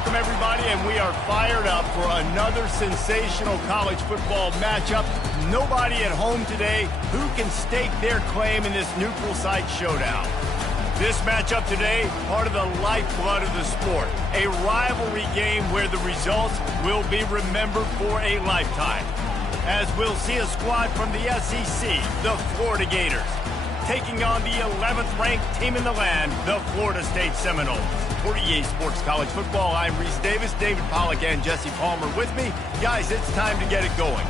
Welcome, everybody, and we are fired up for another sensational college football matchup. Nobody at home today who can stake their claim in this neutral site showdown. This matchup today, part of the lifeblood of the sport, a rivalry game where the results will be remembered for a lifetime. As we'll see a squad from the SEC, the Florida Gators, taking on the 11th ranked team in the land, the Florida State Seminoles. For EA Sports College Football, I'm Reese Davis, David Pollack, and Jesse Palmer with me. Guys, it's time to get it going.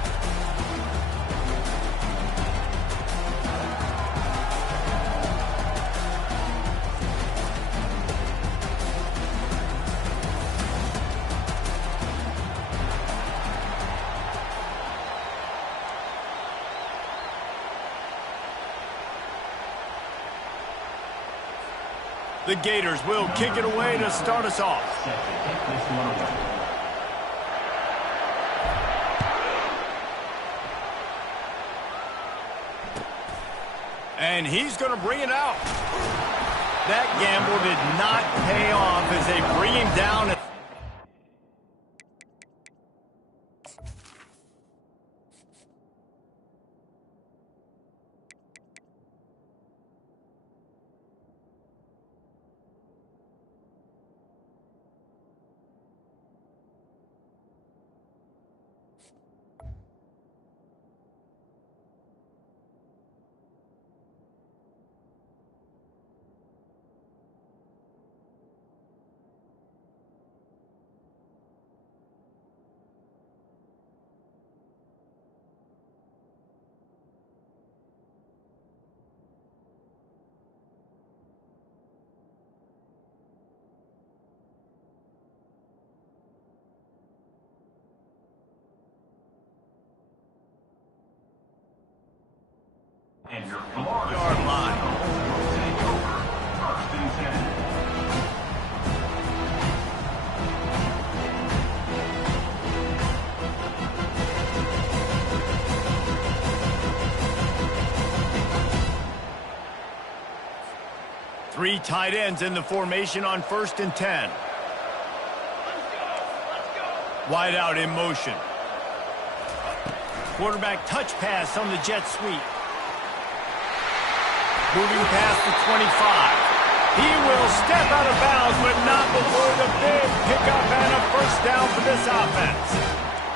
The Gators will kick it away to start us off. And he's going to bring it out. That gamble did not pay off as they bring him down. And your Florida Yard line. take over first and 10. Three tight ends in the formation on 1st and 10. Wide out in motion. Quarterback touch pass on the jet sweep. Moving past the 25. He will step out of bounds, but not before the big pickup and a first down for this offense.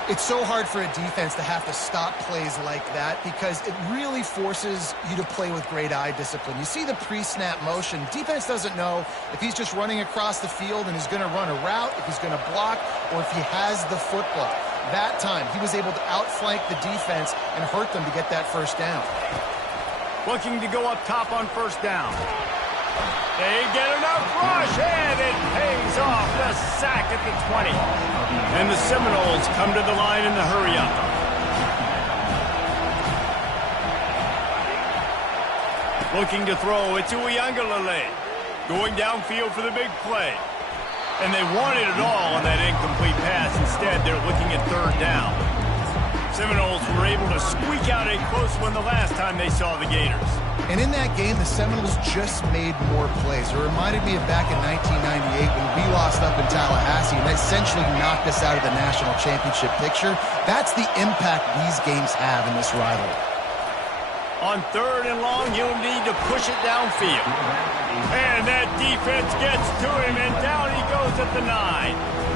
It's so hard for a defense to have to stop plays like that because it really forces you to play with great eye discipline. You see the pre-snap motion. Defense doesn't know if he's just running across the field and he's going to run a route, if he's going to block, or if he has the football. That time, he was able to outflank the defense and hurt them to get that first down. Looking to go up top on 1st down. They get enough rush, and it pays off. The sack at the 20. And the Seminoles come to the line in the hurry-up. Looking to throw, it's Ncaa. Going downfield for the big play. And they wanted it all on that incomplete pass. Instead, they're looking at 3rd down. Seminoles were able to squeak out a close one the last time they saw the Gators. And in that game, the Seminoles just made more plays. It reminded me of back in 1998 when we lost up in Tallahassee and essentially knocked us out of the national championship picture. That's the impact these games have in this rivalry. On 3rd and long, you'll need to push it downfield. And that defense gets to him, and down he goes at the 9.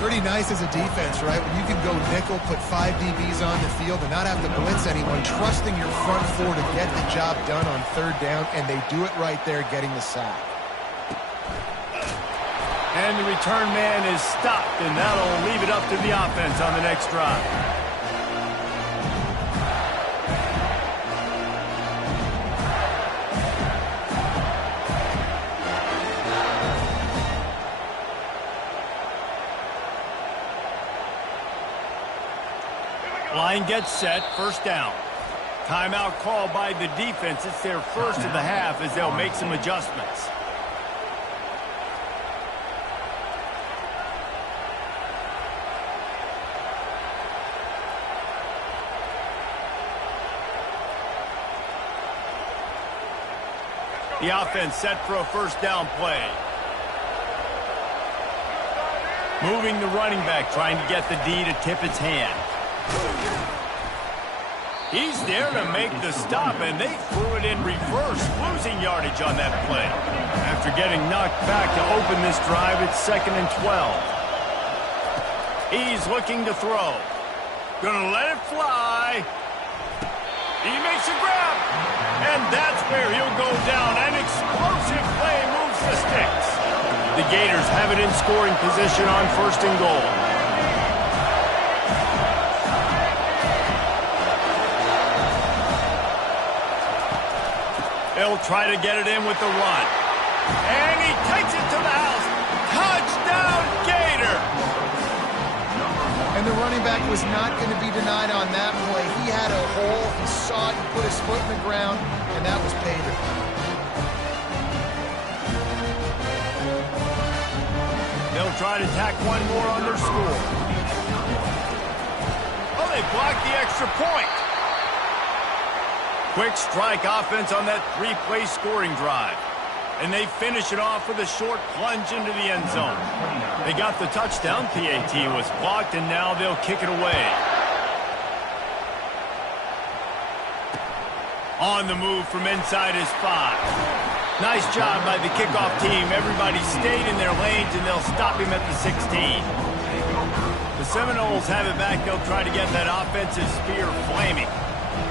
Pretty nice as a defense, right? When you can go nickel, put 5 DBs on the field and not have to blitz anyone, trusting your front four to get the job done on 3rd down, and they do it right there, getting the sack. And the return man is stopped, and that'll leave it up to the offense on the next drive. Line gets set, 1st down. Timeout called by the defense. It's their first of the half as they'll make some adjustments. The offense set for a 1st down play. Moving the running back, trying to get the D to tip its hand. He's there to make the stop, and they threw it in reverse, losing yardage on that play. After getting knocked back to open this drive, it's 2nd and 12. He's looking to throw. Gonna let it fly. He makes a grab, and that's where he'll go down. An explosive play moves the sticks. The Gators have it in scoring position on 1st and goal. They'll try to get it in with the run. And he takes it to the house. Touchdown, Gator! And the running back was not going to be denied on that play. He had a hole. He saw it. He put his foot in the ground, and that was pay dirt. They'll try to tack one more on their score. Oh, they blocked the extra point. Quick strike offense on that 3-play scoring drive. And they finish it off with a short plunge into the end zone. They got the touchdown. PAT was blocked, and now they'll kick it away. On the move from inside his 5. Nice job by the kickoff team. Everybody stayed in their lanes, and they'll stop him at the 16. The Seminoles have it back. They'll try to get that offensive spear flaming.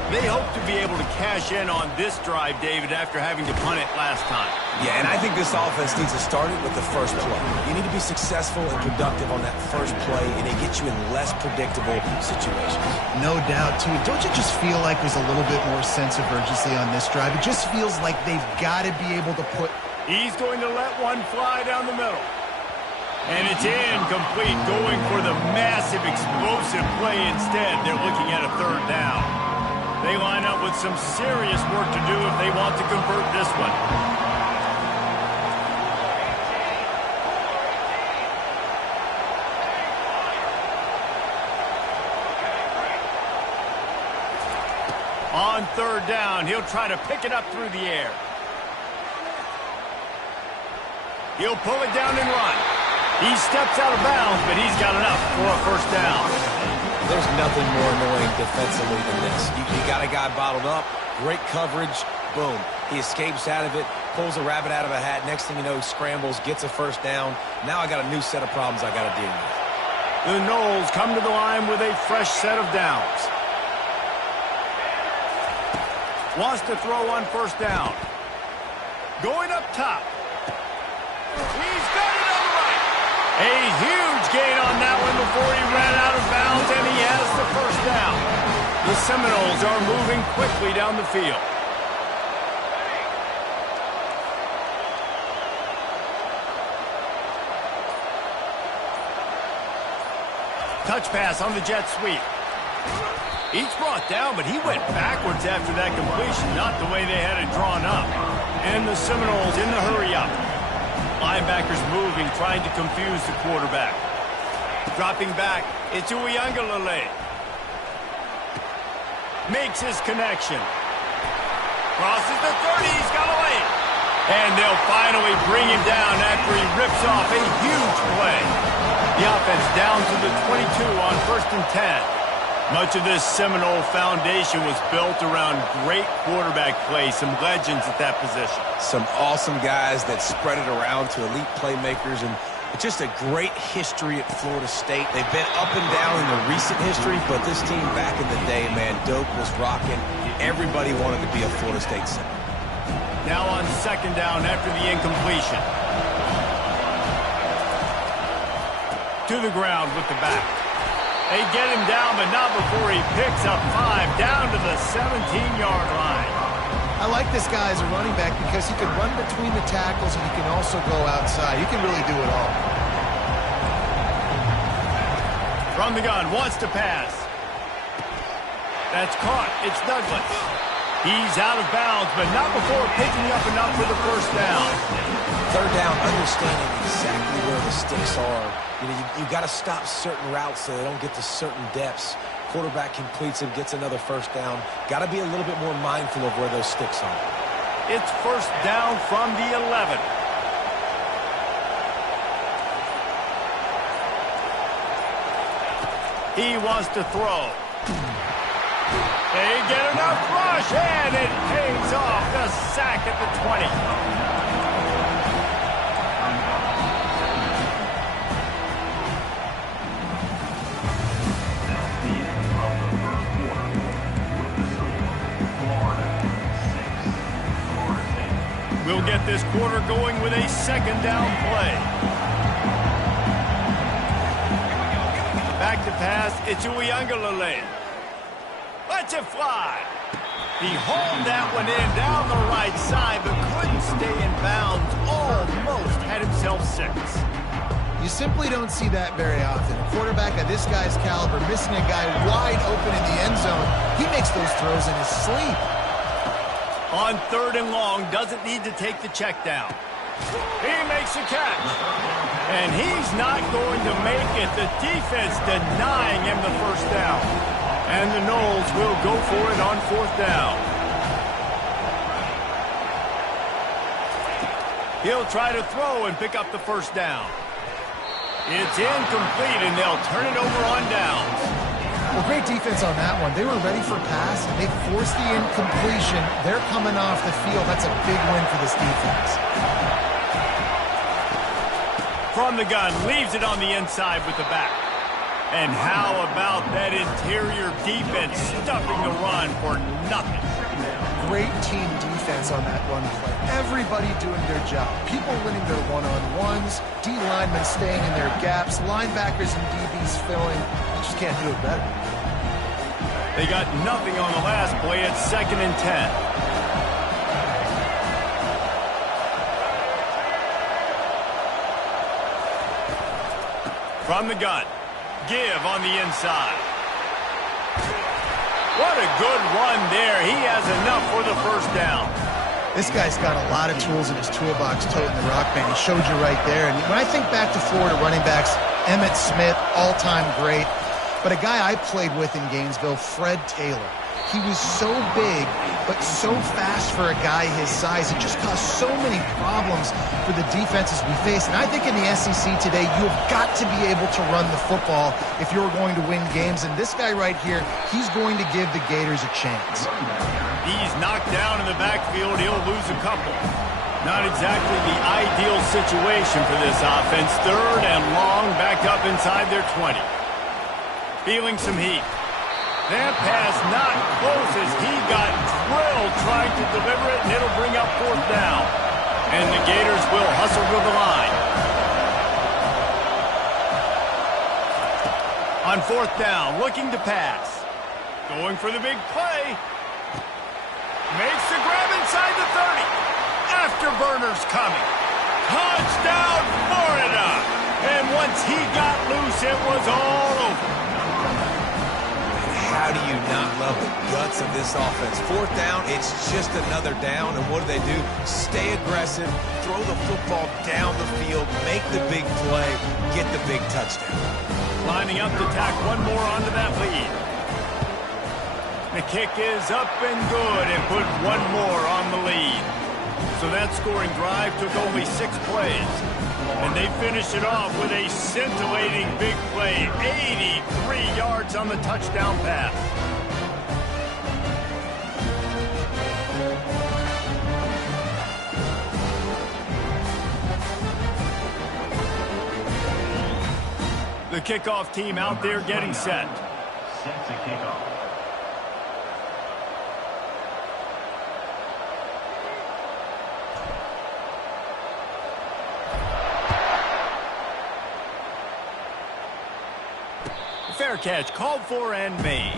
They hope to be able to cash in on this drive, David, after having to punt it last time. Yeah, and I think this offense needs to start it with the first play. You need to be successful and productive on that first play, and it gets you in less predictable situations. No doubt, too. Don't you just feel like there's a little bit more sense of urgency on this drive? It just feels like they've got to be able to put... He's going to let one fly down the middle. And it's incomplete, going for the massive explosive play instead. They're looking at a 3rd down. They line up with some serious work to do if they want to convert this one. On 3rd down, he'll try to pick it up through the air. He'll pull it down and run. He steps out of bounds, but he's got enough for a 1st down. There's nothing more annoying defensively than this. You got a guy bottled up, great coverage, boom. He escapes out of it, pulls a rabbit out of a hat. Next thing you know, he scrambles, gets a 1st down. Now I got a new set of problems I got to deal with. The Noles come to the line with a fresh set of downs. Wants to throw on 1st down. Going up top. He's got it on the right. A huge gain on that one before he ran out of bounds, and he has the 1st down. The Seminoles are moving quickly down the field. Touch pass on the jet sweep. Each brought down, but he went backwards after that completion, not the way they had it drawn up. And the Seminoles in the hurry-up. Linebackers moving, trying to confuse the quarterback. Dropping back, it's Uiagalelei. Makes his connection. Crosses the 30, he's got away. And they'll finally bring him down after he rips off a huge play. The offense down to the 22 on 1st and 10. Much of this Seminole foundation was built around great quarterback play, some legends at that position. Some awesome guys that spread it around to elite playmakers, and it's just a great history at Florida State. They've been up and down in the recent history, but this team back in the day, man, Doak was rocking. Everybody wanted to be a Florida State Seminole. Now on 2nd down after the incompletion. To the ground with the back. They get him down, but not before he picks up 5 down to the 17-yard line. I like this guy as a running back because he can run between the tackles and he can also go outside. He can really do it all. From the gun, wants to pass. That's caught. It's Douglas. He's out of bounds, but not before picking up enough for the 1st down. 3rd down, understanding exactly where the sticks are. You got to stop certain routes so they don't get to certain depths. Quarterback completes him, gets another 1st down. Got to be a little bit more mindful of where those sticks are. It's 1st down from the 11. He wants to throw. They get enough rush, and it pays off. The sack at the 20. We'll get this quarter going with a second down play. Back to pass, it's Ncaa. Lets it fly. He hauled that one in down the right side, but couldn't stay in bounds. Almost had himself 6. You simply don't see that very often. A quarterback of this guy's caliber missing a guy wide open in the end zone. He makes those throws in his sleep. On 3rd and long, doesn't need to take the check down. He makes a catch. And he's not going to make it. The defense denying him the first down. And the Noles will go for it on 4th down. He'll try to throw and pick up the first down. It's incomplete, and they'll turn it over on downs. Well, great defense on that one. They were ready for pass, and they forced the incompletion. They're coming off the field. That's a big win for this defense. From the gun, leaves it on the inside with the back. And how about that interior defense stuffing the run for nothing? Great team defense on that run play. Everybody doing their job. People winning their one-on-ones, D linemen staying in their gaps, linebackers and DBs filling. You just can't do it better. They got nothing on the last play. It's 2nd and 10. From the gun. Give on the inside. What a good run there. He has enough for the first down. This guy's got a lot of tools in his toolbox toting the rock, man. He showed you right there. And when I think back to Florida running backs, Emmitt Smith, all-time great. But a guy I played with in Gainesville, Fred Taylor. He was so big, but so fast for a guy his size. It just caused so many problems for the defenses we face. And I think in the SEC today, you've got to be able to run the football if you're going to win games. And this guy right here, he's going to give the Gators a chance. He's knocked down in the backfield. He'll lose a couple. Not exactly the ideal situation for this offense. 3rd and long, back up inside their 20. Feeling some heat. That pass not close as he got drilled trying to deliver it, and it'll bring up 4th down. And the Gators will hustle to the line. On 4th down, looking to pass. Going for the big play. Makes the grab inside the 30. Afterburner's coming. Touchdown, Florida! And once he got loose, it was all over. How do you not love the guts of this offense? 4th down, it's just another down. And what do? Stay aggressive, throw the football down the field, make the big play, get the big touchdown. Lining up to tack one more onto that lead. The kick is up and good and put one more on the lead. So that scoring drive took only 6 plays. And they finished it off with a scintillating big play. 83 yards on the touchdown pass. The kickoff team out there getting set. Set to kickoff. Fair catch, called for and made.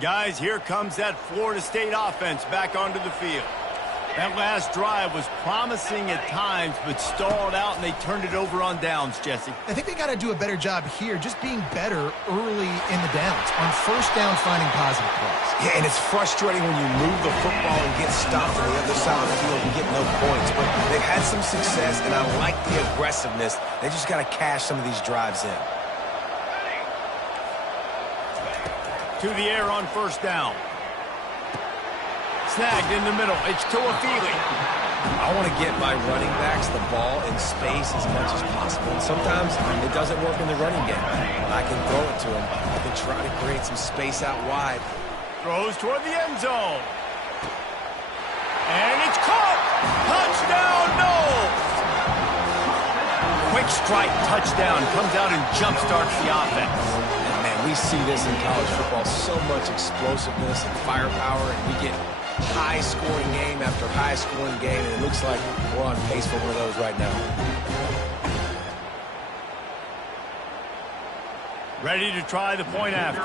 Guys, here comes that Florida State offense back onto the field. That last drive was promising at times, but stalled out, and they turned it over on downs, Jesse. I think they got to do a better job here, just being better early in the downs. On first down, finding positive plays. Yeah, and it's frustrating when you move the football and get stopped on the other side of the field and get no points. But they've had some success, and I like the aggressiveness. They just got to cash some of these drives in. To the air on first down. Snagged in the middle. It's Tuafili. I want to get my running backs the ball in space as much as possible. And sometimes it doesn't work in the running game. I can throw it to them. I can try to create some space out wide. Throws toward the end zone. And it's caught. Touchdown, Knowles. Quick strike touchdown. Comes out and jumpstarts the offense. And man, we see this in college football. So much explosiveness and firepower. And we get high-scoring game after high-scoring game, and it looks like we're on pace for one of those right now. Ready to try the point after.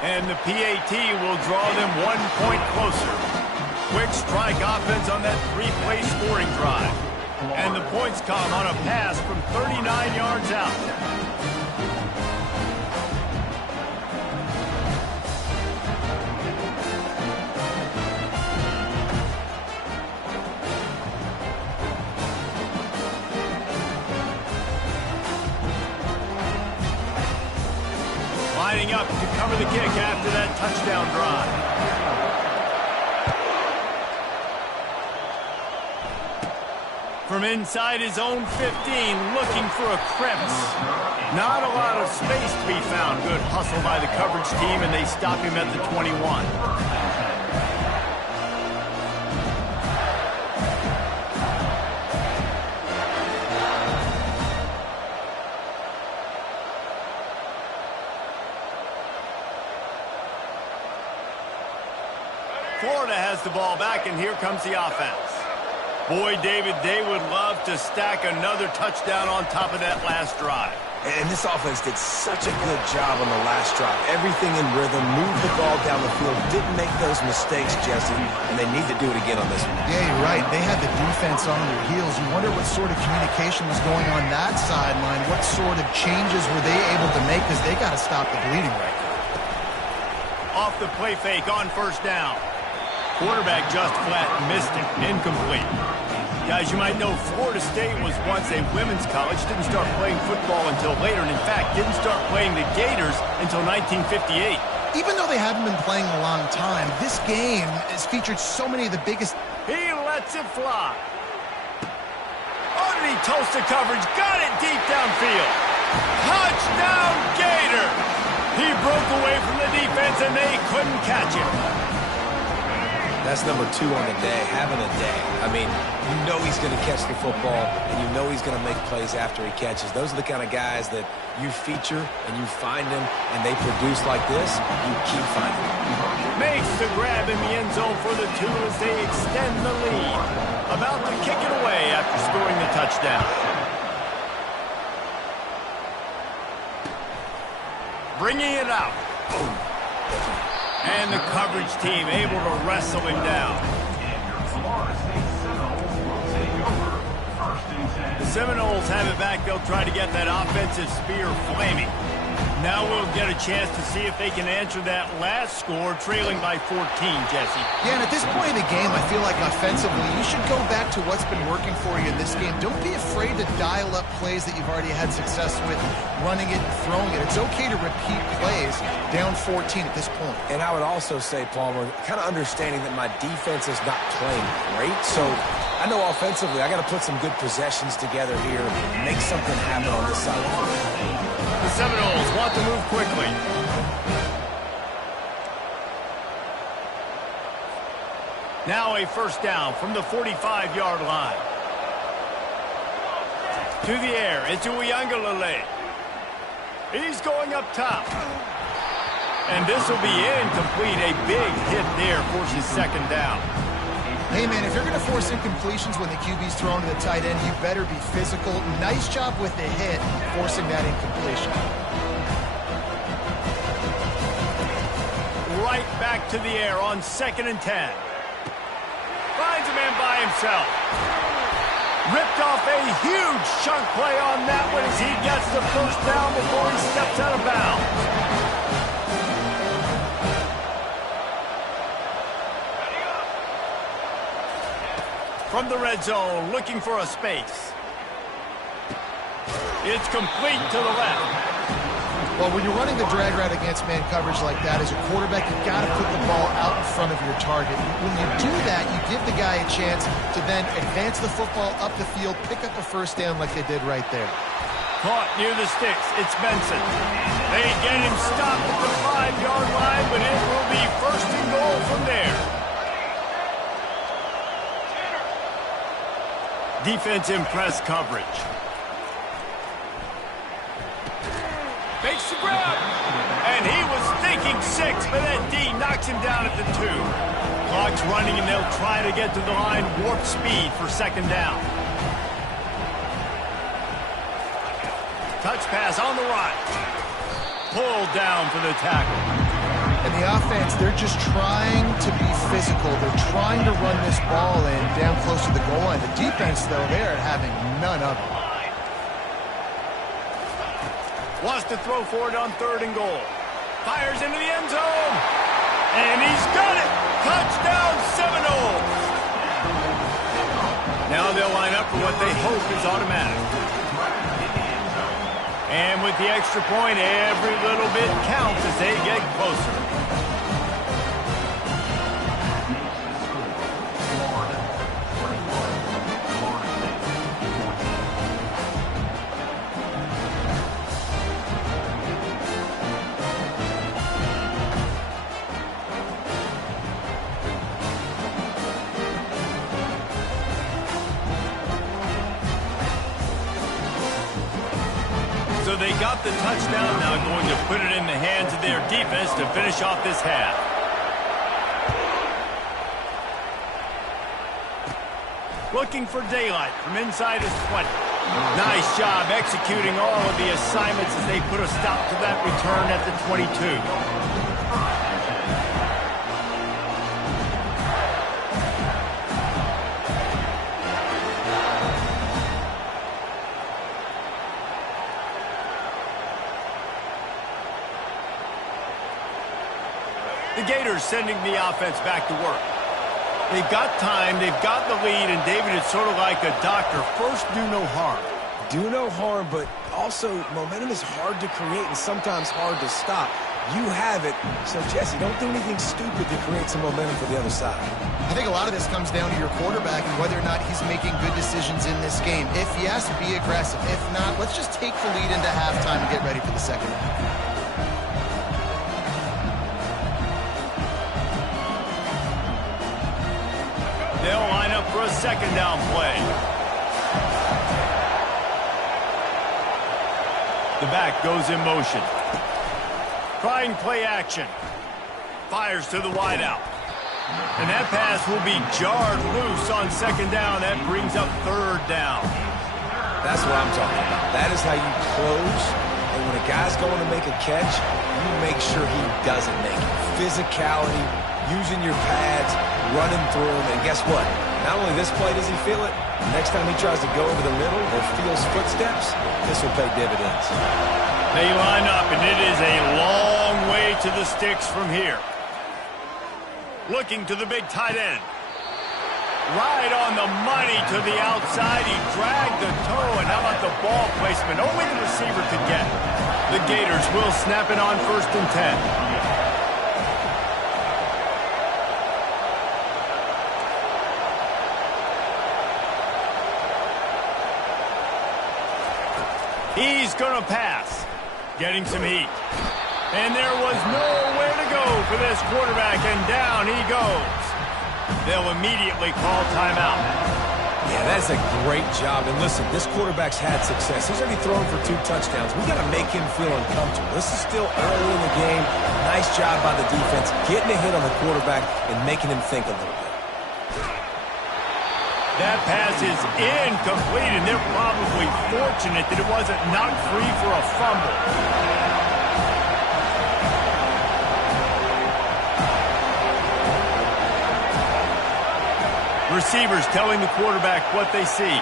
And the PAT will draw them 1 point closer. Quick strike offense on that 3-play scoring drive. And the points come on a pass from 39 yards out. Lining up to cover the kick after that touchdown drive. From inside his own 15, looking for a crevice. Not a lot of space to be found. Good hustle by the coverage team, and they stop him at the 21. Florida has the ball back, and here comes the offense. Boy, David, they would love to stack another touchdown on top of that last drive. And this offense did such a good job on the last drive. Everything in rhythm, moved the ball down the field, didn't make those mistakes, Jesse, and they need to do it again on this one. Yeah, you're right. They had the defense on their heels. You wonder what sort of communication was going on that sideline. What sort of changes were they able to make, because they got to stop the bleeding right now. Off the play fake on first down. Quarterback just flat missed it. Incomplete. Guys, you might know Florida State was once a women's college. Didn't start playing football until later, and in fact, didn't start playing the Gators until 1958. Even though they haven't been playing a long time, this game has featured so many of the biggest... He lets it fly. Underneath toasted coverage. Got it deep downfield. Touchdown, Gator! He broke away from the defense, and they couldn't catch him. That's number 2 on the day, having a day. I mean, you know he's going to catch the football, and you know he's going to make plays after he catches. Those are the kind of guys that you feature, and you find them, and they produce like this, you keep finding them. Makes the grab in the end zone for the 2 as they extend the lead. About to kick it away after scoring the touchdown. Bringing it out. And the coverage team able to wrestle him down. The Seminoles have it back. They'll try to get that offensive spear flaming. Now we'll get a chance to see if they can answer that last score, trailing by 14, Jesse. Yeah, and at this point in the game, I feel like offensively, you should go back to what's been working for you in this game. Don't be afraid to dial up plays that you've already had success with, running it and throwing it. It's okay to repeat plays down 14 at this point. And I would also say, Palmer, kind of understanding that my defense is not playing great, so I know offensively I got to put some good possessions together here and make something happen on this side of the field. The Seminoles want to move quickly. Now a first down from the 45-yard line. To the air, it's Uiagalelei. He's going up top. And this will be incomplete. A big hit there forces second down. Hey, man, if you're going to force incompletions when the QB's thrown to the tight end, you better be physical. Nice job with the hit, forcing that incompletion. right back to the air on 2nd and 10. Finds a man by himself. Ripped off a huge chunk play on that one as he gets the first down before he steps out of bounds. From the red zone, looking for a space. It's complete to the left. Well, when you're running the drag route against man coverage like that, as a quarterback, you've got to put the ball out in front of your target. When you do that, you give the guy a chance to then advance the football up the field, pick up a first down like they did right there. Caught near the sticks. It's Benson. They get him stopped at the 5-yard line, but it will be 1st and goal from there. Defense in press coverage. Makes the grab. And he was thinking 6, but that D knocks him down at the 2. Clock's running, and they'll try to get to the line warp speed for 2nd down. Touch pass on the right. Pulled down for the tackle. And the offense, they're just trying to be physical. They're trying to run this ball in down close to the goal line. The defense, though, they're having none of it. Wants to throw for it on 3rd and goal. Fires into the end zone. And he's got it. Touchdown, Seminoles. Now they'll line up for what they hope is automatic. And with the extra point, every little bit counts as they get closer. So they got the touchdown, now going to put it in the hands of their defense to finish off this half. Looking for daylight from inside his 20. Nice job executing all of the assignments as they put a stop to that return at the 22. The Gators sending the offense back to work. They've got time, they've got the lead, and David, it's sort of like a doctor. First, do no harm. Do no harm, but also momentum is hard to create and sometimes hard to stop. You have it, so Jesse, don't do anything stupid to create some momentum for the other side. I think a lot of this comes down to your quarterback and whether or not he's making good decisions in this game. If yes, be aggressive. If not, let's just take the lead into halftime and get ready for the second half. They'll line up for a 2nd down play. The back goes in motion. Trying play action. Fires to the wideout. And that pass will be jarred loose on 2nd down. That brings up 3rd down. That's what I'm talking about. That is how you close. And when a guy's going to make a catch, you make sure he doesn't make it. Physicality, using your pads, running through him, and guess what? Not only this play does he feel it, next time he tries to go over the middle or feels footsteps, this will pay dividends. They line up, and it is a long way to the sticks from here. Looking to the big tight end. Right on the money to the outside. He dragged the toe, and how about the ball placement? Only the receiver could get it. The Gators will snap it on 1st and 10. He's going to pass. Getting some heat. And there was nowhere to go for this quarterback, and down he goes. They'll immediately call timeout. Yeah, that's a great job. And listen, this quarterback's had success. He's already thrown for 2 touchdowns. We've got to make him feel uncomfortable. This is still early in the game. Nice job by the defense, getting a hit on the quarterback and making him think a little bit. That pass is incomplete, and they're probably fortunate that it wasn't knocked free for a fumble. Receivers telling the quarterback what they see.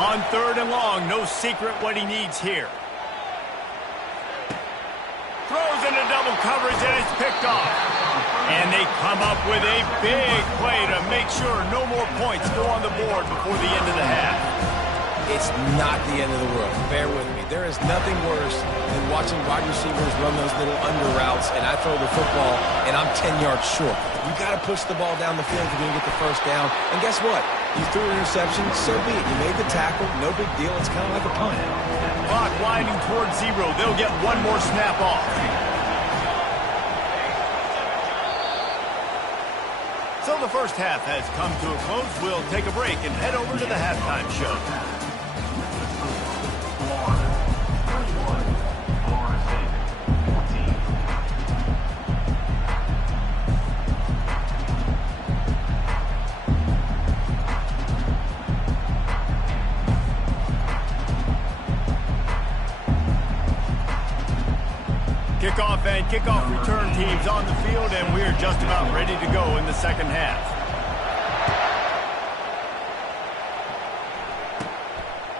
On 3rd and long, no secret what he needs here. Throws into double coverage, and it's picked off. And they come up with a big play to make sure no more points go on the board before the end of the half. It's not the end of the world. Bear with me. There is nothing worse than watching wide receivers run those little under routes, and I throw the football, and I'm 10 yards short. You got to push the ball down the field if you're going to get the first down. And guess what? You threw an interception, so be it. You made the tackle. No big deal. It's kind of like a punt. Clock winding towards 0. They'll get one more snap off. So the first half has come to a close. We'll take a break and head over to the halftime show. Kickoff and kickoff return teams on the field, and we're just about ready to go in the second half.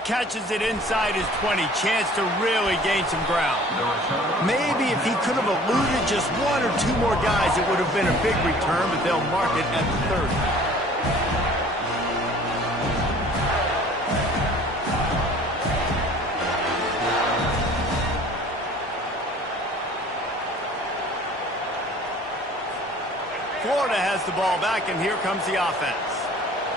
Catches it inside his 20. Chance to really gain some ground. Maybe if he could have eluded just 1 or 2 more guys, it would have been a big return, but they'll mark it at the 30. Florida has the ball back, and here comes the offense.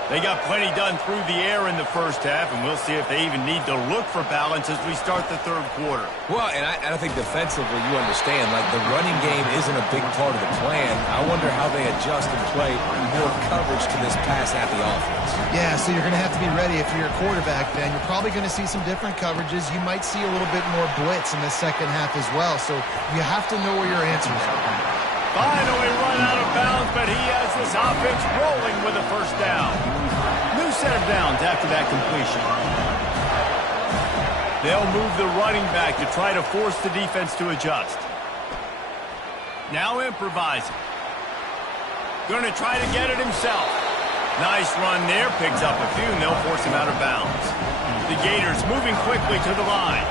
They got plenty done through the air in the first half, and we'll see if they even need to look for balance as we start the third quarter. Well, and I think defensively, you understand, like the running game isn't a big part of the plan. I wonder how they adjust and play more coverage to this pass-happy offense. Yeah, so you're going to have to be ready if you're a quarterback, Ben. You're probably going to see some different coverages. You might see a little bit more blitz in the second half as well, so you have to know where your answers are. Finally run out of bounds, but he has this offense rolling with a first down. New set of downs after that completion. They'll move the running back to try to force the defense to adjust. Now improvising. Going to try to get it himself. Nice run there, picks up a few, and they'll force him out of bounds. The Gators moving quickly to the line.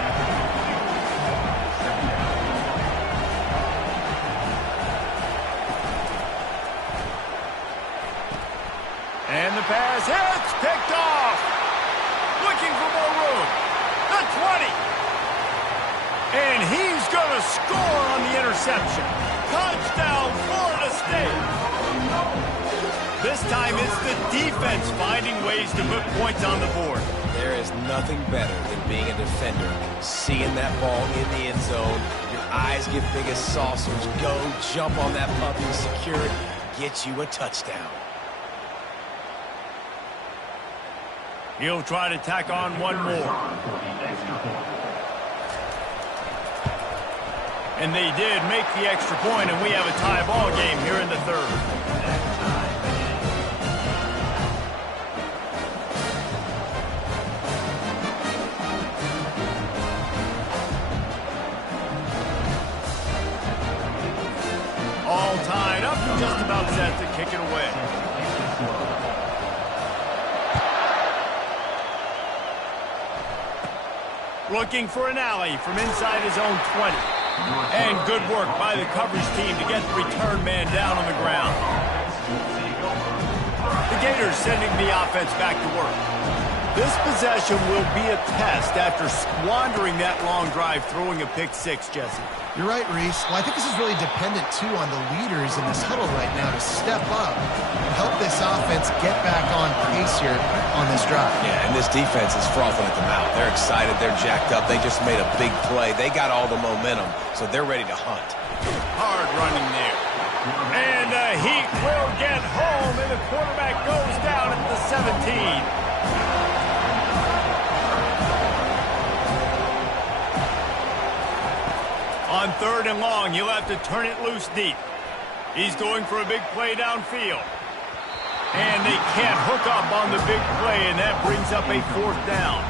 And the pass hits, picked off. Looking for more room. The 20. And he's going to score on the interception. Touchdown, Florida State. This time it's the defense finding ways to put points on the board. There is nothing better than being a defender. Seeing that ball in the end zone, your eyes get big as saucers. Go, jump on that puppy, secure it, get you a touchdown. He'll try to tack on one more. And they did make the extra point, and we have a tie ball game here in the third. All tied up and just about set to kick it away. Looking for an alley from inside his own 20. And good work by the coverage team to get the return man down on the ground. The Gators sending the offense back to work. This possession will be a test after squandering that long drive, throwing a pick six, Jesse. You're right, Reese. Well, I think this is really dependent, too, on the leaders in this huddle right now to step up and help this offense get back on pace here on this drive. Yeah, and this defense is frothing at the mouth. They're excited. They're jacked up. They just made a big play. They got all the momentum, so they're ready to hunt. Hard running there. And the Heat will get home, and the quarterback goes down at the 17. On 3rd and long, he'll have to turn it loose deep. He's going for a big play downfield. And they can't hook up on the big play, and that brings up a 4th down.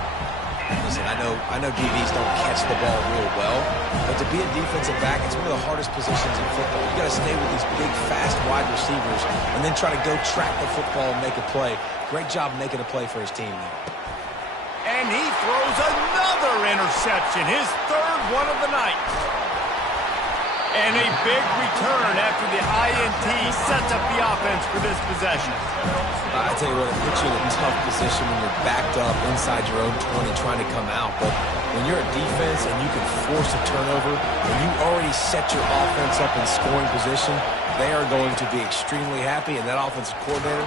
Listen, I know DBs don't catch the ball real well, but to be a defensive back, it's one of the hardest positions in football. You got to stay with these big, fast wide receivers and then try to go track the football and make a play. Great job making a play for his team there. And he throws another interception, his third one of the night. And a big return after the INT sets up the offense for this possession. I tell you what, it puts you in a tough position when you're backed up inside your own 20 trying to come out. But when you're a defense and you can force a turnover and you already set your offense up in scoring position, they are going to be extremely happy. And that offensive coordinator...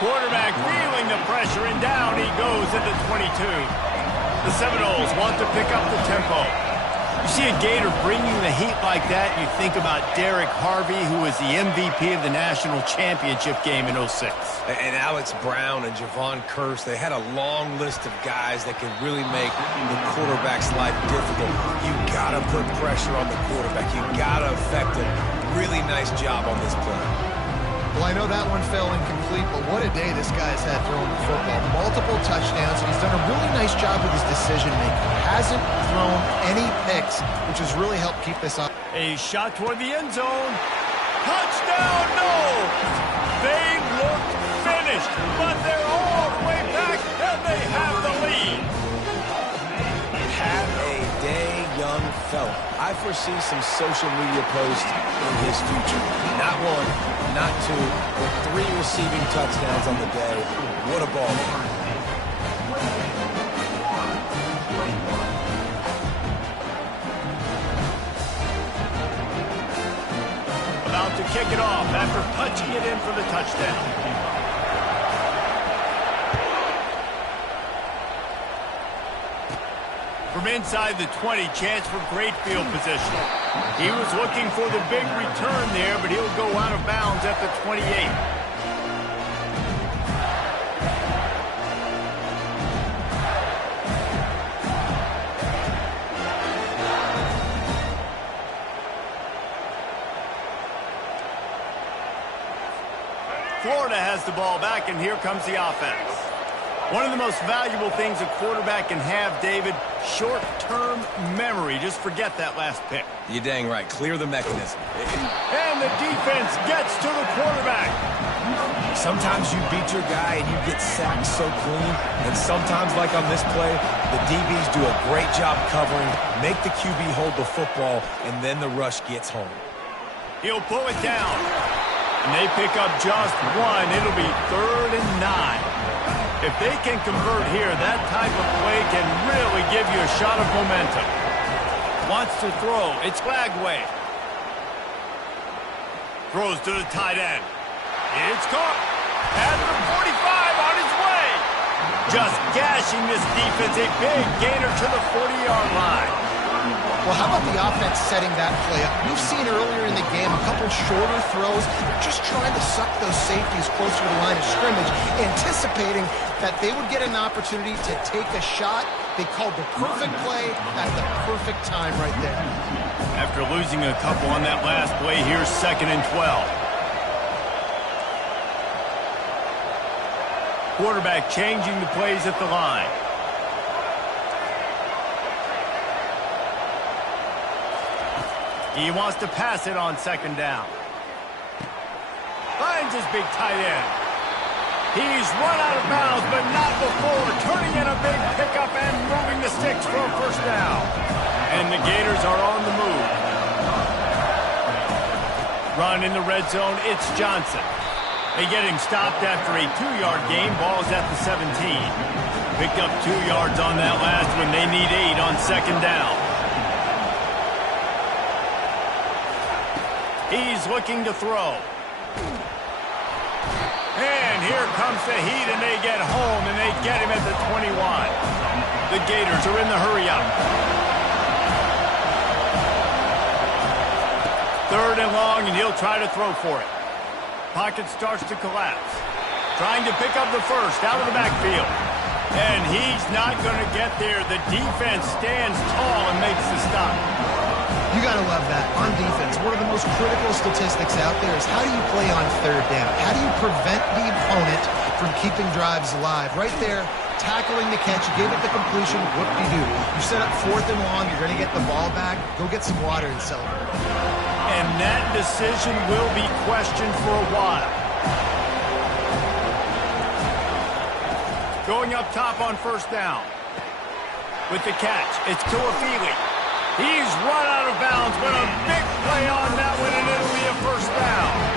Quarterback feeling the pressure, and down he goes at the 22. The Seminoles want to pick up the tempo. You see a Gator bringing the heat like that, you think about Derek Harvey, who was the MVP of the national championship game in '06. And Alex Brown and Javon Curse, they had a long list of guys that could really make the quarterback's life difficult. You got to put pressure on the quarterback. You got to affect him. Really nice job on this play. Well, I know that one fell incomplete, but what a day this guy's had throwing the football. Multiple touchdowns, and he's done a really nice job with his decision-making. Hasn't thrown any picks, which has really helped keep this up. A shot toward the end zone. Touchdown, no! They look finished, but they're all the way back, and they have the lead. Have a day, young fella. I foresee some social media posts in his future. Not one, not two, but 3 receiving touchdowns on the day. What a ball game. About to kick it off after punching it in for the touchdown. From inside the 20, chance for great field position. He was looking for the big return there, but he'll go out of bounds at the 28. Florida has the ball back, and here comes the offense. One of the most valuable things a quarterback can have, David, short-term memory. Just forget that last pick. You're dang right. Clear the mechanism. And the defense gets to the quarterback. Sometimes you beat your guy and you get sacked so clean. And sometimes, like on this play, the DBs do a great job covering, make the QB hold the football, and then the rush gets home. He'll pull it down. And they pick up just one. It'll be 3rd and 9. If they can convert here, that type of play can really give you a shot of momentum. Wants to throw. It's Flagway. Throws to the tight end. It's caught. At the 45 on his way. Just gashing this defense. A big gainer to the 40-yard line. Well, how about the offense setting that play up? We've seen earlier in the game a couple shorter throws. They're just trying to suck those safeties closer to the line of scrimmage, anticipating that they would get an opportunity to take a shot. They called the perfect play at the perfect time right there. After losing a couple on that last play, here's 2nd and 12. Quarterback changing the plays at the line. He wants to pass it on 2nd down. Finds his big tight end. He's run out of bounds, but not before turning in a big pickup and moving the sticks for a 1st down. And the Gators are on the move. Run in the red zone, it's Johnson. They get him stopped after a 2-yard gain. Ball's at the 17. Picked up 2 yards on that last one. They need 8 on 2nd down. He's looking to throw. And here comes the heat, and they get home, and they get him at the 21. The Gators are in the hurry-up. 3rd and long, and he'll try to throw for it. Pocket starts to collapse. Trying to pick up the first out of the backfield. And he's not going to get there. The defense stands tall and makes the stop. You got to love that. On defense, one of the most critical statistics out there is how do you play on 3rd down? How do you prevent the opponent from keeping drives alive? Right there, tackling the catch. You gave it the completion. Whoop-de-doo. You set up 4th and long. You're going to get the ball back. Go get some water and celebrate. And that decision will be questioned for a while. Going up top on 1st down. With the catch, it's Tuafili. He's run out of bounds, but a big play on that one, and it'll be a 1st down.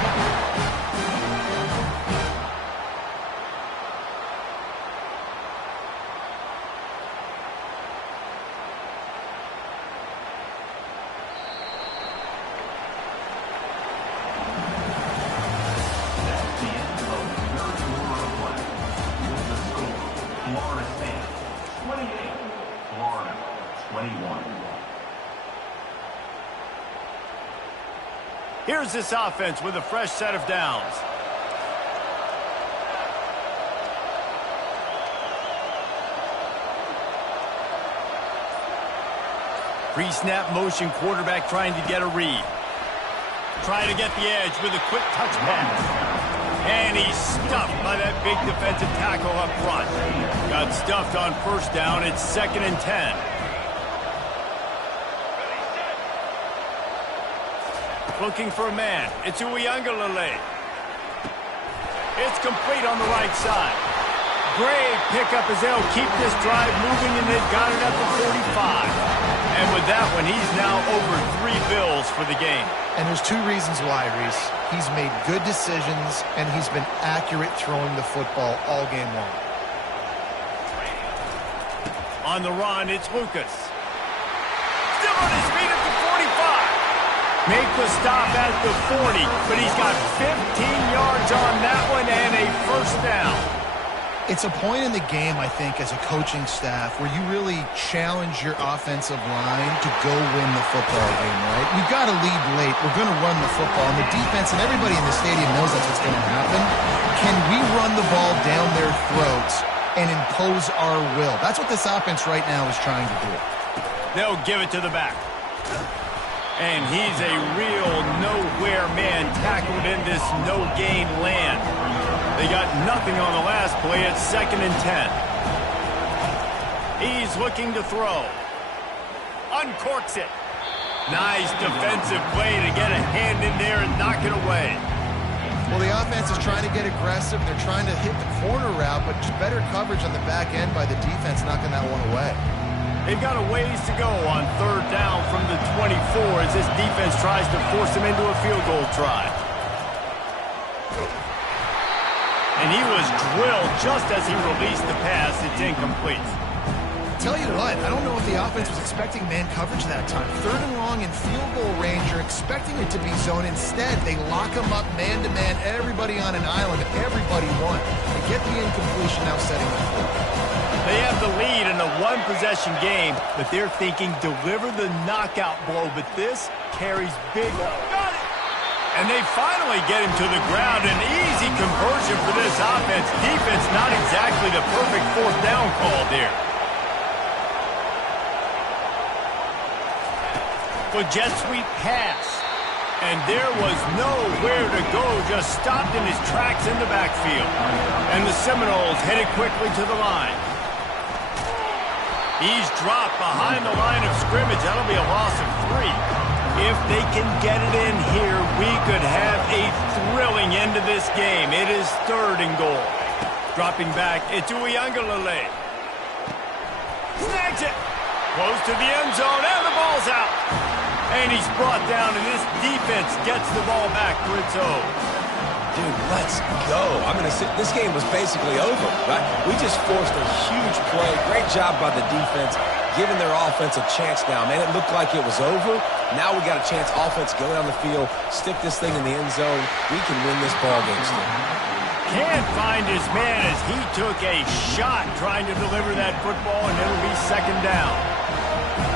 Here's this offense with a fresh set of downs. Pre-snap motion, quarterback trying to get a read. Trying to get the edge with a quick touch pass. And he's stuffed by that big defensive tackle up front. Got stuffed on 1st down. It's 2nd and 10. Looking for a man. It's Ncaa. It's complete on the right side. Great pickup as they'll keep this drive moving, and they've got it at the 45. And with that one, he's now over 3 bills for the game. And there's 2 reasons why, Reese. He's made good decisions, and he's been accurate throwing the football all game long. On the run, it's Lucas. Still on his feet at the 45. Make the stop at the 40, but he's got 15 yards on that one and a 1st down. It's a point in the game, I think, as a coaching staff where you really challenge your offensive line to go win the football game, right? We've got to lead late. We're going to run the football. And the defense and everybody in the stadium knows that's what's going to happen. Can we run the ball down their throats and impose our will? That's what this offense right now is trying to do. They'll give it to the back. And he's a real nowhere man tackled in this no-gain land. They got nothing on the last play. It's 2nd and 10. He's looking to throw. Uncorks it. Nice defensive play to get a hand in there and knock it away. Well, the offense is trying to get aggressive. They're trying to hit the corner route, but just better coverage on the back end by the defense knocking that one away. They've got a ways to go on 3rd down from the 24 as this defense tries to force them into a field goal try. And he was drilled just as he released the pass. It's incomplete. Tell you what, I don't know if the offense was expecting man coverage that time. 3rd and long in field goal range, you're expecting it to be zone. Instead, they lock them up man-to-man, everybody on an island, everybody won. They get the incompletion now setting the floor. They have the lead in a 1-possession game, but they're thinking deliver the knockout blow, but this carries big. Got it! And they finally get him to the ground. An easy conversion for this offense. Defense not exactly the perfect 4th down call there. For jet sweep pass. And there was nowhere to go, just stopped in his tracks in the backfield. And the Seminoles headed quickly to the line. He's dropped behind the line of scrimmage. That'll be a loss of 3. If they can get it in here, we could have a thrilling end to this game. It is 3rd and goal. Dropping back, it's Ncaa. Snags it. Close to the end zone, and the ball's out. And he's brought down, and this defense gets the ball back for its own. Dude, let's go. This game was basically over, right? We just forced a huge play. Great job by the defense, giving their offense a chance now. Man, it looked like it was over. Now we got a chance. Offense, go down the field, stick this thing in the end zone. We can win this ball game still. Can't find his man as he took a shot trying to deliver that football, and it'll be 2nd down.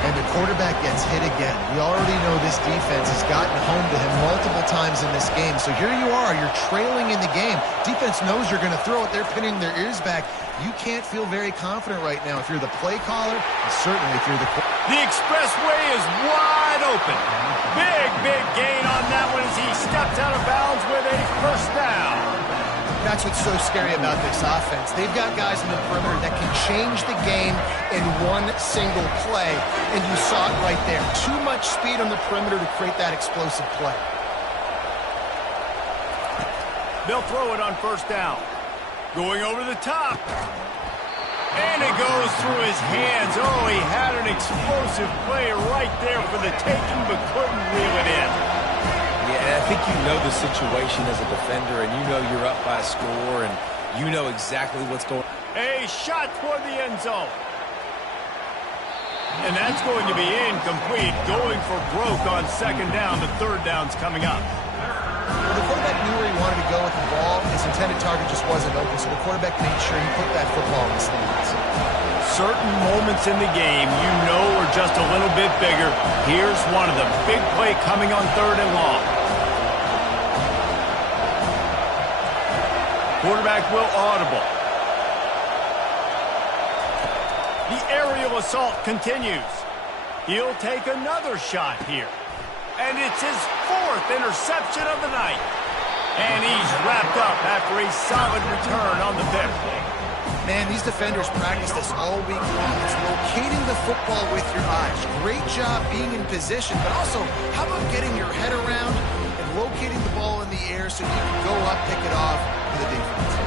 And the quarterback gets hit again. We already know this defense has gotten home to him multiple times in this game. So here you are, you're trailing in the game. Defense knows you're going to throw it. They're pinning their ears back. You can't feel very confident right now if you're the play caller, and certainly if you're the... The expressway is wide open. Big gain on that one as he steps out of bounds with a 1st down. That's what's so scary about this offense. They've got guys in the perimeter that can change the game in one single play, and you saw it right there. Too much speed on the perimeter to create that explosive play. They'll throw it on first down. Going over the top. And it goes through his hands. Oh, he had an explosive play right there for the taking, but couldn't reel it in. Yeah, I think you know the situation as a defender, and you know you're up by a score, and you know exactly what's going on. A shot toward the end zone. And that's going to be incomplete. Going for broke on second down. The third down's coming up. Well, the quarterback knew where he wanted to go with the ball. His intended target just wasn't open, so the quarterback made sure he put that football in the stands. Certain moments in the game you know are just a little bit bigger. Here's one of them. Big play coming on third and long. Quarterback will audible. The aerial assault continues. He'll take another shot here. And it's his fourth interception of the night. And he's wrapped up after a solid return on the pick. Man, these defenders practice this all week long. It's locating the football with your eyes. Great job being in position, but also, how about getting your head around and locating the ball in the air so you can go up, pick it off for the defense.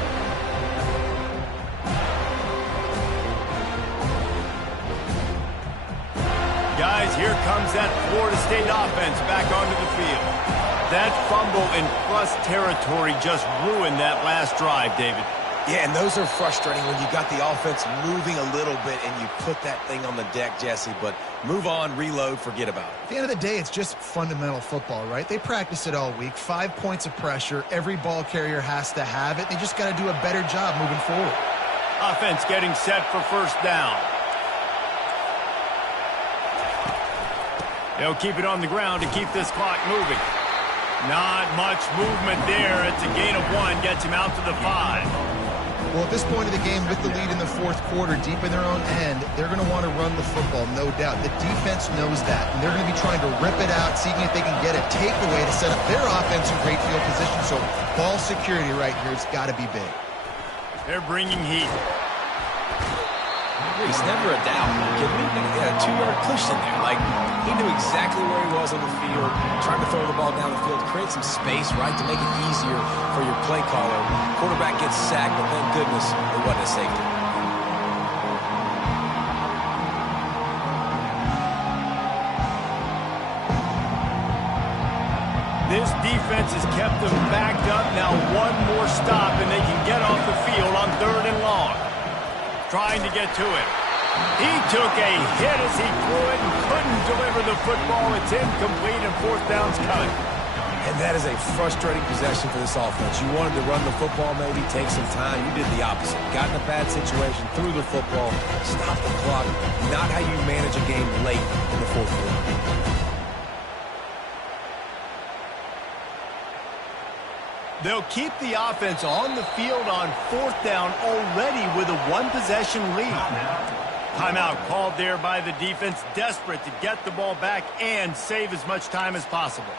Guys, here comes that Florida State offense back onto the field. That fumble in plus territory just ruined that last drive, David. Yeah, and those are frustrating when you got the offense moving a little bit and you put that thing on the deck, Jesse, but move on, reload, forget about it. At the end of the day, it's just fundamental football, right? They practice it all week. 5 points of pressure. Every ball carrier has to have it. They just got to do a better job moving forward. Offense getting set for first down. They'll keep it on the ground to keep this clock moving. Not much movement there. It's a gain of 1. Gets him out to the 5. Well, at this point of the game, with the lead in the fourth quarter, deep in their own end, they're going to want to run the football, no doubt. The defense knows that, and they're going to be trying to rip it out, seeing if they can get a takeaway to set up their offense in great field position. So ball security right here, it's got to be big. They're bringing heat. He's never a doubt. Are you kidding me? He had a 2-yard push in there. Like, he knew exactly where he was on the field, trying to throw the ball down the field, create some space, right, to make it easier for your play caller. Quarterback gets sacked, but thank goodness it wasn't a safety. This defense has kept them backed up. Now one more stop, and they can get off the field on third and long. Trying to get to it. He took a hit as he threw it and couldn't deliver the football. It's incomplete, and fourth down's coming. And that is a frustrating possession for this offense. You wanted to run the football, maybe take some time. You did the opposite. Got in a bad situation, threw the football, stopped the clock. Not how you manage a game late in the fourth quarter. They'll keep the offense on the field on fourth down already with a one-possession lead. Timeout called there by the defense, desperate to get the ball back and save as much time as possible.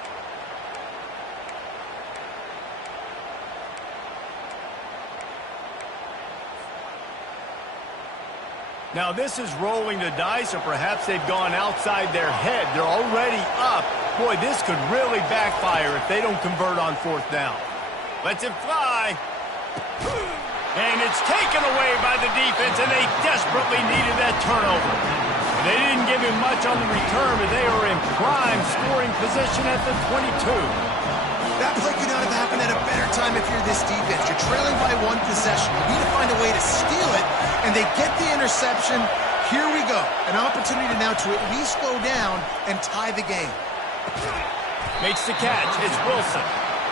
Now this is rolling the dice, or perhaps they've gone outside their head. They're already up. Boy, this could really backfire if they don't convert on fourth down. Lets it fly. And it's taken away by the defense, and they desperately needed that turnover. They didn't give him much on the return, but they are in prime scoring position at the 22. That play could not have happened at a better time if you're this defense. You're trailing by one possession. You need to find a way to steal it, and they get the interception. Here we go. An opportunity now to at least slow down and tie the game. Makes the catch. It's Wilson.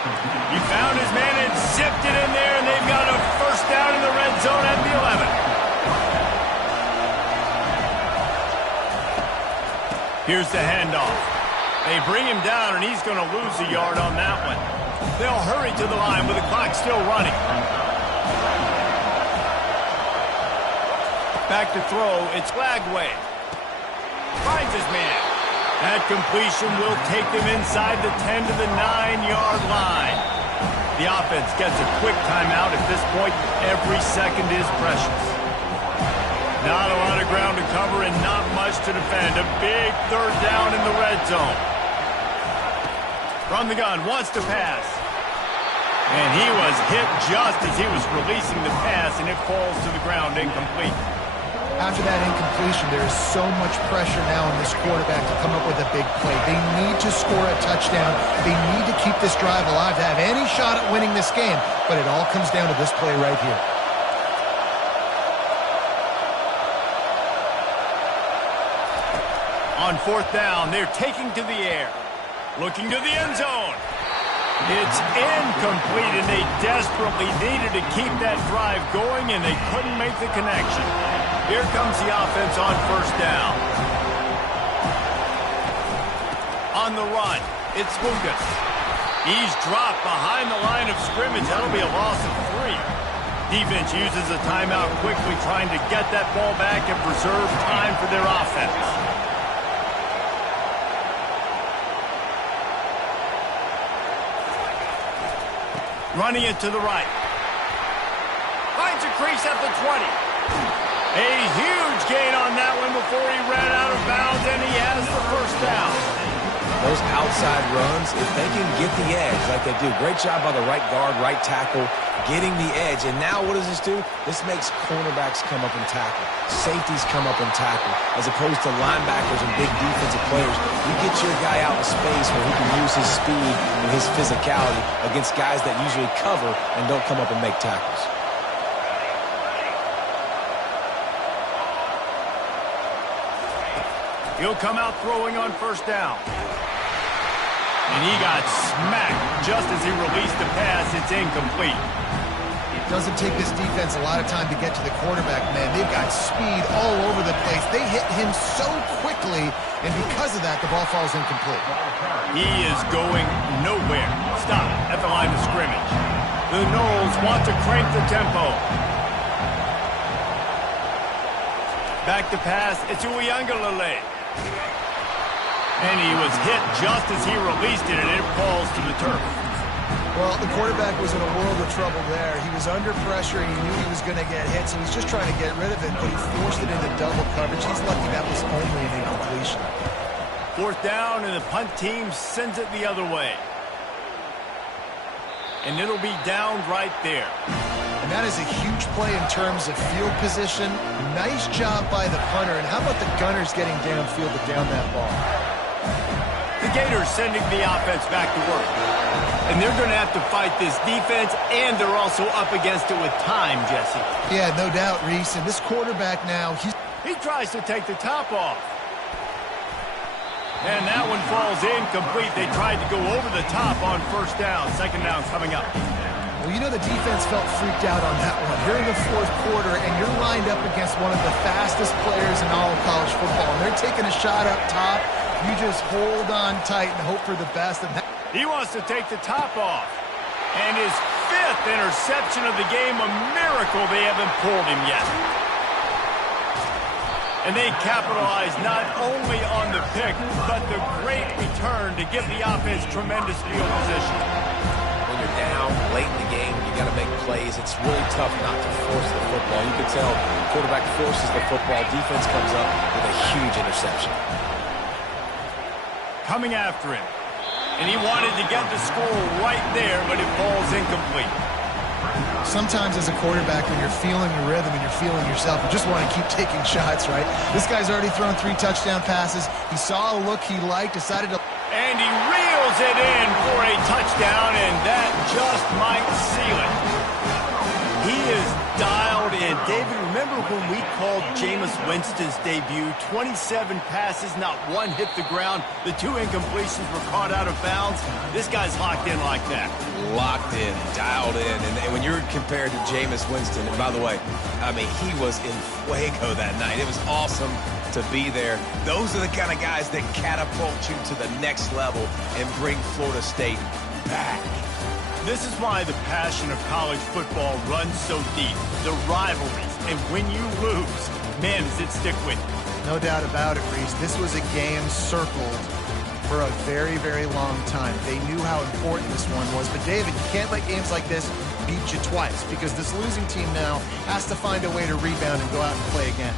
He found his man and zipped it in there, and they've got a first down in the red zone at the 11. Here's the handoff. They bring him down, and he's going to lose a yard on that one. They'll hurry to the line with the clock still running. Back to throw. It's Lagway. Finds his man. That completion will take them inside the 10 to the 9-yard line. The offense gets a quick timeout. At this point, every second is precious. Not a lot of ground to cover and not much to defend. A big third down in the red zone. From the gun, wants to pass. And he was hit just as he was releasing the pass, and it falls to the ground incomplete. After that incompletion, there is so much pressure now on this quarterback to come up with a big play. They need to score a touchdown. They need to keep this drive alive to have any shot at winning this game. But it all comes down to this play right here. On fourth down, they're taking to the air. Looking to the end zone. It's incomplete, and they desperately needed to keep that drive going, and they couldn't make the connection. Here comes the offense on first down. On the run, it's Lucas. He's dropped behind the line of scrimmage. That'll be a loss of 3. Defense uses a timeout quickly, trying to get that ball back and preserve time for their offense. Running it to the right. Finds a crease at the 20. A huge gain on that one before he ran out of bounds, and he has the first down. Those outside runs, if they can get the edge like they do, great job by the right guard, right tackle, getting the edge. And now what does this do? This makes cornerbacks come up and tackle. Safeties come up and tackle. As opposed to linebackers and big defensive players, you get your guy out in space where he can use his speed and his physicality against guys that usually cover and don't come up and make tackles. He'll come out throwing on first down. And he got smacked just as he released the pass. It's incomplete. It doesn't take this defense a lot of time to get to the quarterback, man. They've got speed all over the place. They hit him so quickly, and because of that, the ball falls incomplete. He is going nowhere. Stop at the line of scrimmage. The Noles want to crank the tempo. Back to pass. It's Uiagalelei. And he was hit just as he released it, and it falls to the turf. Well, the quarterback was in a world of trouble there. He was under pressure, and he knew he was going to get hit, so he was just trying to get rid of it, but he forced it into double coverage. He's lucky that was only an incompletion. Fourth down, and the punt team sends it the other way. And it'll be down right there. And that is a huge play in terms of field position. Nice job by the punter, and how about the gunners getting downfield to down that ball? The Gators sending the offense back to work. And they're going to have to fight this defense, and they're also up against it with time, Jesse. Yeah, no doubt, Reese. And this quarterback now, he tries to take the top off. And that one falls incomplete. They tried to go over the top on first down. Second down coming up. Well, you know the defense felt freaked out on that one. You're in the fourth quarter, and you're lined up against one of the fastest players in all of college football. And they're taking a shot up top. You just hold on tight and hope for the best. And he wants to take the top off. And his 5th interception of the game, a miracle they haven't pulled him yet. And they capitalize not only on the pick, but the great return to give the offense tremendous field position. When you're down late in the game, you got to make plays. It's really tough not to force the football. You can tell quarterback forces the football. Defense comes up with a huge interception. Coming after him. And he wanted to get the score right there, but it falls incomplete. Sometimes as a quarterback, when you're feeling your rhythm and you're feeling yourself, you just want to keep taking shots, right? This guy's already thrown 3 touchdown passes. He saw a look he liked, decided to... And he reels it in for a touchdown, and that just might seal it. He is dialed in. David, remember when we called Jameis Winston's debut? 27 passes, not one hit the ground. The 2 incompletions were caught out of bounds. This guy's locked in like that. Locked in, dialed in. And when you're compared to Jameis Winston, and by the way, I mean, he was in fuego that night. It was awesome to be there. Those are the kind of guys that catapult you to the next level and bring Florida State back. This is why the passion of college football runs so deep. The rivalries, and when you lose, man, does it stick with you. No doubt about it, Reese. This was a game circled for a very, very long time. They knew how important this one was. But, David, you can't let games like this beat you twice because this losing team now has to find a way to rebound and go out and play again.